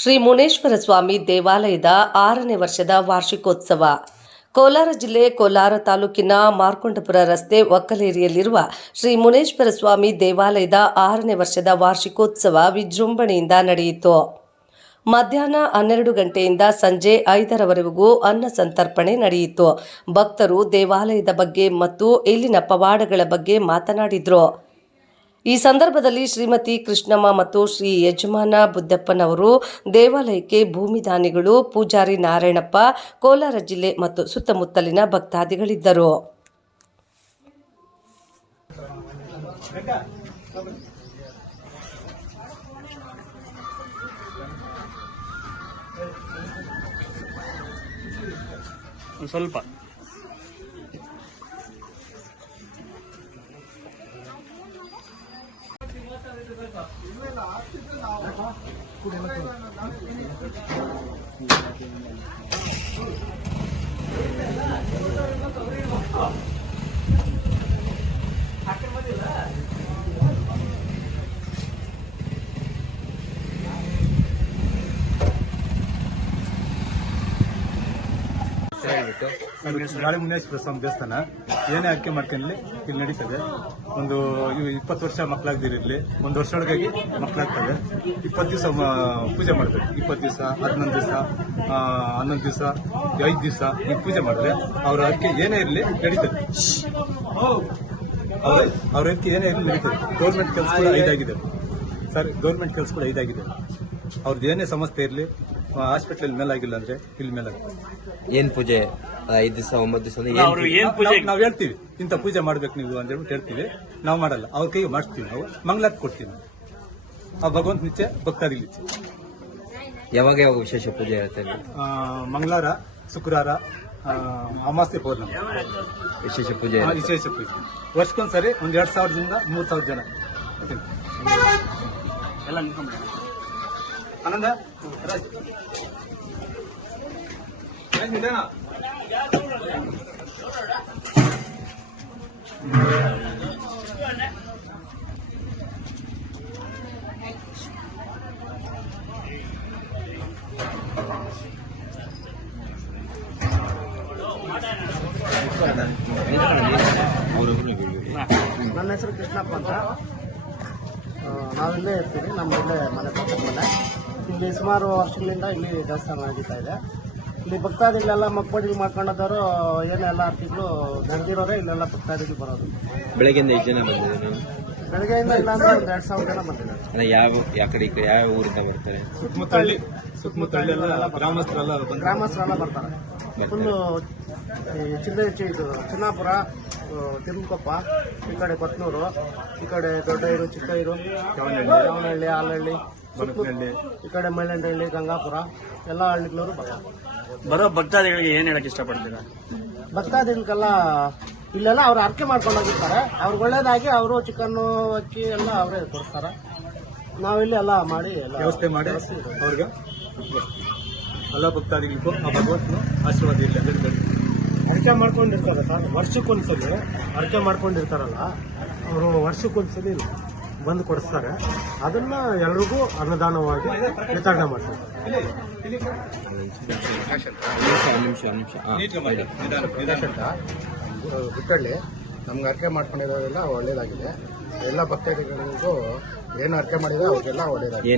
ಶ್ರೀ ಮುನೇಶ್ವರ ಸ್ವಾಮಿ ದೇವಾಲಯದ 6ನೇ ವರ್ಷದ ವಾರ್ಷಿಕೋತ್ಸವ. ಕೋಲಾರ ಜಿಲ್ಲೆ ಕೋಲಾರ ತಾಲೂಕಿನ ಮಾರ್ಕೊಂಡಪುರ ರಸ್ತೆ ಒಕ್ಕಲೇರಿಯಲ್ಲಿರುವ ಶ್ರೀ ಮುನೇಶ್ವರ ಸ್ವಾಮಿ ದೇವಾಲಯದ 6ನೇ ವರ್ಷದ ವಾರ್ಷಿಕೋತ್ಸವ ವಿಜೃಂಭಣೆಯಿಂದ ನಡೆಯಿತು. ಮಧ್ಯಾಹ್ನ 12 ಗಂಟೆಯಿಂದ ಸಂಜೆ 5ರವರೆಗೂ ಅನ್ನ ಸಂತರ್ಪಣೆ ನಡೆಯಿತು. ಭಕ್ತರು ದೇವಾಲಯದ ಬಗ್ಗೆ ಮತ್ತು ಇಲ್ಲಿನ ಪವಾಡಗಳ ಬಗ್ಗೆ ಮಾತನಾಡಿದರು. ಈ ಸಂದರ್ಭದಲ್ಲಿ ಶ್ರೀಮತಿ ಕೃಷ್ಣಮ್ಮ ಮತ್ತು ಶ್ರೀ ಯಜಮಾನ ಬುದ್ದಪ್ಪನವರು, ದೇವಾಲಯಕ್ಕೆ ಭೂಮಿದಾನಿಗಳು, ಪೂಜಾರಿ ನಾರಾಯಣಪ್ಪ, ಕೋಲಾರ ಜಿಲ್ಲೆ ಮತ್ತು ಸುತ್ತಮುತ್ತಲಿನ ಭಕ್ತಾದಿಗಳಿದ್ದರು. ಸ್ವಲ್ಪ ಗಾಳಿ ಮುನೇಶ್ವರ ಸ್ವಾಮಿ ದೇವಸ್ಥಾನ ಏನೇ ಆಯ್ಕೆ ಮಾಡ್ಕೊಂಡ್ಲಿ ಇಲ್ಲಿ ನಡೀತದೆ. ಒಂದು 20 ವರ್ಷ ಮಕ್ಕಳಾಗ್ದಿರಲಿ, ಒಂದು ವರ್ಷ ಒಳಗಾಗಿ ಮಕ್ಕಳಾಗ್ತದೆ. 20 ದಿವಸ ಪೂಜೆ ಮಾಡ್ಬೇಕು. 20 ದಿವಸ, 11 ದಿವಸ, 11 ದಿವಸ, 5 ದಿವಸ ಈ ಪೂಜೆ ಮಾಡಿದ್ರೆ ಅವ್ರ ಅರ್ಕೆ ಏನೇ ಇರಲಿ ನಡೀತದೆ. ಅವ್ರ ಅರ್ಕೆ ಏನೇ ಇರಲಿ ನಡೀತದೆ. ಗೌರ್ಮೆಂಟ್ ಕೆಲಸ ಕೂಡ 5 ಆಗಿದೆ ಸರ್. ಗೌರ್ಮೆಂಟ್ ಕೆಲಸ ಕೂಡ 5 ಆಗಿದೆ. ಅವ್ರದ್ದು ಏನೇ ಸಮಸ್ಯೆ ಇರಲಿ, ಹಾಸ್ಪಿಟಲ್ ಮೇಲಾಗಿಲ್ಲ ಅಂದ್ರೆ ಇಲ್ಲಿ ಮೇಲಾಗುತ್ತೆ. ಏನ್ ಪೂಜೆ 5 ದಿವಸ 9 ದಿವಸ ನಾವು ಹೇಳ್ತೀವಿ, ಇಂಥ ಪೂಜೆ ಮಾಡ್ಬೇಕು ನೀವು ಅಂತ ಹೇಳ್ಬಿಟ್ಟು ಹೇಳ್ತೀವಿ. ನಾವು ಮಾಡಲ್ಲ, ಅವ್ರ ಕೈಗೆ ಮಾಡಿಸ್ತೀವಿ. ನಾವು ಮಂಗಳಾರತಿ ಕೊಡ್ತೀವಿ. ಆ ಭಗವಂತ ನಿಚ್ಚೆ, ಭಕ್ತಾದಿಗಳು ನಿಚ್ಚೆ. ಯಾವಾಗ ವಿಶೇಷ ಪೂಜೆ ಇರುತ್ತೆ? ಮಂಗಳವಾರ, ಶುಕ್ರವಾರ, ಅಮಾವಾಸ್ಯೆ, ಪೌರ್ಣಮಿ ವಿಶೇಷ ಪೂಜೆ. ವಿಶೇಷ ಪೂಜೆ ವರ್ಷಕ್ಕೊಂದ್ಸರಿ 2,000ದಿಂದ 3,000 ಜನ ಎಲ್ಲ ಆನಂದ ನನ್ನ ಹೆಸರು ಕೃಷ್ಣಪ್ಪ ಅಂತ. ನಾವಿಲ್ಲೇ ಇರ್ತೀವಿ. ನಮ್ಮಿಲ್ಲೇ ಮನೆ ಪಕ್ಕದ ಮನೆ. ಇಲ್ಲಿ ಸುಮಾರು ವರ್ಷಗಳಿಂದ ಇಲ್ಲಿ ದೇವಸ್ಥಾನ ನಡೀತಾ ಇದೆ. ಇಲ್ಲಿ ಭಕ್ತಾದಿಗಳೆಲ್ಲ ಮಕ್ಕಳಿಗೆ ಮಾಡ್ಕೊಂಡವರು ಏನೆಲ್ಲ ಆರ್ತಿಗಳು ನಡೆದಿರೋದೇ ಇಲ್ಲೆಲ್ಲ ಭಕ್ತಾದಿಗಳು ಬರೋದು. ಬೆಳಗ್ಗೆಯಿಂದ ಎಷ್ಟು ಜನ ಬಂದಿದ್ದಾರೆ? ಬೆಳಗ್ಗೆಯಿಂದ ಇಲ್ಲಾಂದ್ರೆ 2,000 ಜನ ಬಂದಿದ್ದಾರೆ. ಯಾವ ಊರಿಂದ ಬರ್ತಾರೆ? ಸುತ್ತಮುತ್ತಲ ಗ್ರಾಮಸ್ಥರೆಲ್ಲ ಬರ್ತಾರೆ. ಫುಲ್ಲು ಇದು ಚಿನ್ನಾಪುರ, ತಿರುಮಕೊಪ್ಪ, ಈ ಕಡೆ ಕೊತ್ನೂರು, ಈ ಕಡೆ ದೊಡ್ಡೈರು, ಚಿಕ್ಕೈರು, ಚಾವನಹಳ್ಳಿ, ಆಲಹಳ್ಳಿ, ಈ ಕಡೆ ಮೈಲಂಡಹಳ್ಳಿ, ಗಂಗಾಪುರ ಎಲ್ಲ ಹಳ್ಳಿಗಳವರು ಬರ್ತಾರೆ. ಬರೋ ಭಕ್ತಾದಿಗಳಿಗೆ ಏನ್ ಹೇಳಕ್ ಇಷ್ಟಪಡ್ತೀರಾ? ಭಕ್ತಾದಿಗಳಿಗೆಲ್ಲ ಇಲ್ಲೆಲ್ಲ ಅವ್ರು ಅರ್ಕೆ ಮಾಡ್ಕೊಂಡು ಹೋಗಿರ್ತಾರೆ. ಅವ್ರಿಗೆ ಒಳ್ಳೇದಾಗಿ ಅವರು ಚಿಕನ್ನು, ಅಕ್ಕಿ ಎಲ್ಲ ಅವರೇ ಕೊಡ್ತಾರೆ. ನಾವಿಲ್ಲಿ ಎಲ್ಲ ಮಾಡಿ ವ್ಯವಸ್ಥೆ ಮಾಡಿ ಅವ್ರಿಗೆ ಎಲ್ಲ ಭಕ್ತಾದಿಗಳಿಗೂ ಆ ಭಗವಂತನು ಆಶೀರ್ವಾದ ಇರಲಿ ಅಂತ ಹೇಳಿ ಅರ್ಕೆ ಮಾಡ್ಕೊಂಡಿರ್ತಾರೆ ಸರ್. ವರ್ಷಕ್ಕೊಂದ್ಸಲಿ ಅರ್ಕೆ ಮಾಡ್ಕೊಂಡಿರ್ತಾರಲ್ಲ, ಅವರು ವರ್ಷಕ್ಕೊಂದ್ಸಲಿ ಬಂದು ಕೊಡಿಸ್ತಾರೆ. ಅದನ್ನ ಎಲ್ರಿಗೂ ಅನ್ನದಾನವಾಗಿ ವಿತರಣೆ ಮಾಡ್ತಾರೆ. ಗುಟ್ಟಳ್ಳಿ ನಮ್ಗೆ ಅರ್ಕೆ ಮಾಡ್ಕೊಂಡಿರೋದೆಲ್ಲ ಒಳ್ಳೇದಾಗಿದೆ. ಎಲ್ಲ ಭಕ್ತಾದಿಗಳಿಗೂ ಏನು ಅರ್ಕೆ ಮಾಡಿದ್ರೆ ಅವ್ರಿಗೆಲ್ಲ ಒಳ್ಳೇದಾಗಿದೆ.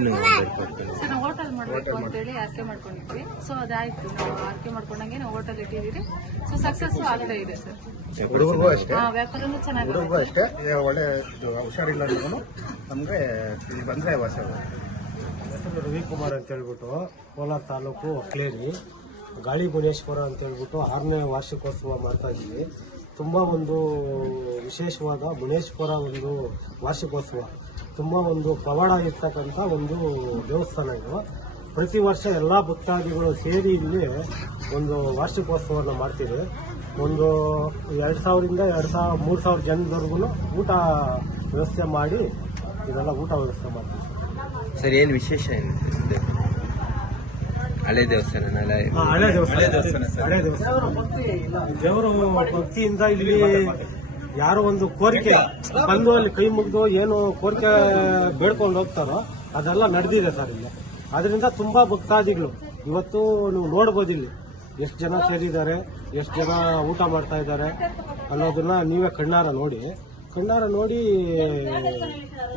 ನಾವು ಹೋಟೆಲ್ ಮಾಡಬೇಕು ಅಂತೇಳಿ ಅರ್ಕೆ ಮಾಡ್ಕೊಂಡಿದ್ವಿ. ಸೊ ಅದಾಯ್ತು. ನಾವು ಅರ್ಕೆ ಮಾಡ್ಕೊಂಡಂಗೆ ನಾವು ಹೋಟೆಲ್ ಇಟ್ಟಿದ್ದೀವಿ. ಸೊ ಸಕ್ಸಸ್ ಆಗ್ತಾ ಇದೆ ಸರ್. ಹುಡುಗರಿಗೂ ಅಷ್ಟೇ, ವ್ಯಾಪಾರನೂ ಚೆನ್ನಾಗಿ. ಹುಡುಗರಿಗೂ ಅಷ್ಟೇ ಒಳ್ಳೆ ಹುಷಾರಿಲ್ಲ ನಮ್ಗೆ ಇಲ್ಲಿ ಬಂದ್ರೆ ವಾಸ. ಹೆಸರು ರವಿಕುಮಾರ್ ಅಂತ ಹೇಳ್ಬಿಟ್ಟು ಕೋಲಾರ ತಾಲೂಕು ಒಕ್ಕಲೇರಿ ಗಾಳಿ ಮುನೇಶ್ವರ ಅಂತ ಹೇಳ್ಬಿಟ್ಟು 6ನೇ ವಾರ್ಷಿಕೋತ್ಸವ ಮಾಡ್ತಾ ಇದ್ದೀವಿ. ತುಂಬ ಒಂದು ವಿಶೇಷವಾದ ಮುನೇಶ್ವರ ಒಂದು ವಾರ್ಷಿಕೋತ್ಸವ, ತುಂಬ ಒಂದು ಪವಾಡ ಇರ್ತಕ್ಕಂಥ ಒಂದು ದೇವಸ್ಥಾನ ಇದು. ಪ್ರತಿ ವರ್ಷ ಎಲ್ಲ ಭಕ್ತಾದಿಗಳು ಸೇರಿ ಇಲ್ಲಿ ಒಂದು ವಾರ್ಷಿಕೋತ್ಸವವನ್ನು ಮಾಡ್ತೀವಿ. ಒಂದು 2,000ರಿಂದ 3,000 ಜನದವರೆಗೂ ಊಟ ವ್ಯವಸ್ಥೆ ಮಾಡಿ ಇದೆಲ್ಲ ಊಟ ವ್ಯವಸ್ಥೆ ಮಾಡ್ತೀವಿ ಸರ್. ಏನು ವಿಶೇಷ ಏನು? ಹಳೆ ದೇವಸ್ಥಾನ. ಹಳೆ ದೇವಸ್ಥಾನ ದೇವರು ಭಕ್ತಿಯಿಂದ ಇಲ್ಲಿ ಯಾರೋ ಒಂದು ಕೋರಿಕೆ ಬಂದು ಅಲ್ಲಿ ಕೈ ಮುಗಿದು ಏನು ಕೋರಿಕೆ ಬೇಡ್ಕೊಂಡು ಹೋಗ್ತಾರೋ ಅದೆಲ್ಲ ನಡೆದಿದೆ ಸರ್ ಇಲ್ಲಿ. ಅದರಿಂದ ತುಂಬಾ ಭಕ್ತಾದಿಗಳು ಇವತ್ತು ನೀವು ನೋಡ್ಬೋದು ಇಲ್ಲಿ ಎಷ್ಟು ಜನ ಸೇರಿದ್ದಾರೆ, ಎಷ್ಟು ಜನ ಊಟ ಮಾಡ್ತಾ ಇದ್ದಾರೆ ಅನ್ನೋದನ್ನ ನೀವೇ ಕಣ್ಣಾರ ನೋಡಿ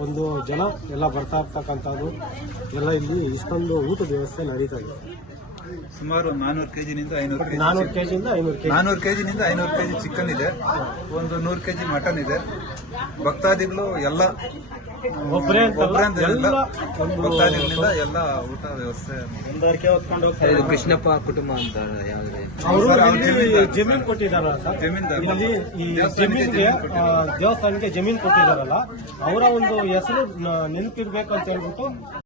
ಒಂದು ಜನ ಎಲ್ಲ ಬರ್ತಾ ಇರ್ತಕ್ಕಂಥದ್ದು ಎಲ್ಲ ಇಲ್ಲಿ ಇಷ್ಟೊಂದು ಊಟದ ವ್ಯವಸ್ಥೆ ನಡೀತಾ ಇದೆ. ಸುಮಾರು 400 ಕೆಜಿನಿಂದ 500 ಕೆಜಿ 400 ಕೆಜಿಯಿಂದ 500 ಕೆಜಿ 400 ಕೆಜಿನಿಂದ 500 ಕೆಜಿ ಚಿಕನ್ ಇದೆ, ಒಂದು 100 ಕೆಜಿ ಮಟನ್ ಇದೆ. ಭಕ್ತಾದಿಗಳು ಎಲ್ಲ ಒಬ್ಬರೇ ಒಬ್ಬರಂತ ಎಲ್ಲ ಒಂದು ಭಕ್ತಾದಿಗಳಿಂದ ಎಲ್ಲ ಊಟ ವ್ಯವಸ್ಥೆ. ಇದು ಕೃಷ್ಣಪ್ಪ ಕುಟುಂಬ ಅಂತ ಯಾವ್ದು? ಅವರು ಸರ್, ಅವ್ರು ಇಲ್ಲಿ ಜಮೀನು ಕೊಟ್ಟಿದಾರಲ್ಲ ಸರ್, ಜಮೀನ್ದಾರ. ಇಲ್ಲಿ ಈ ಜಮೀನ್ಗೆ ದೇವಸ್ಥಾನಕ್ಕೆ ಜಮೀನು ಕೊಟ್ಟಿದಾರಲ್ಲ, ಅವರ ಒಂದು ಹೆಸರು ನೆನಪಿರ್ಬೇಕು ಅಂತ ಹೇಳ್ಬಿಟ್ಟು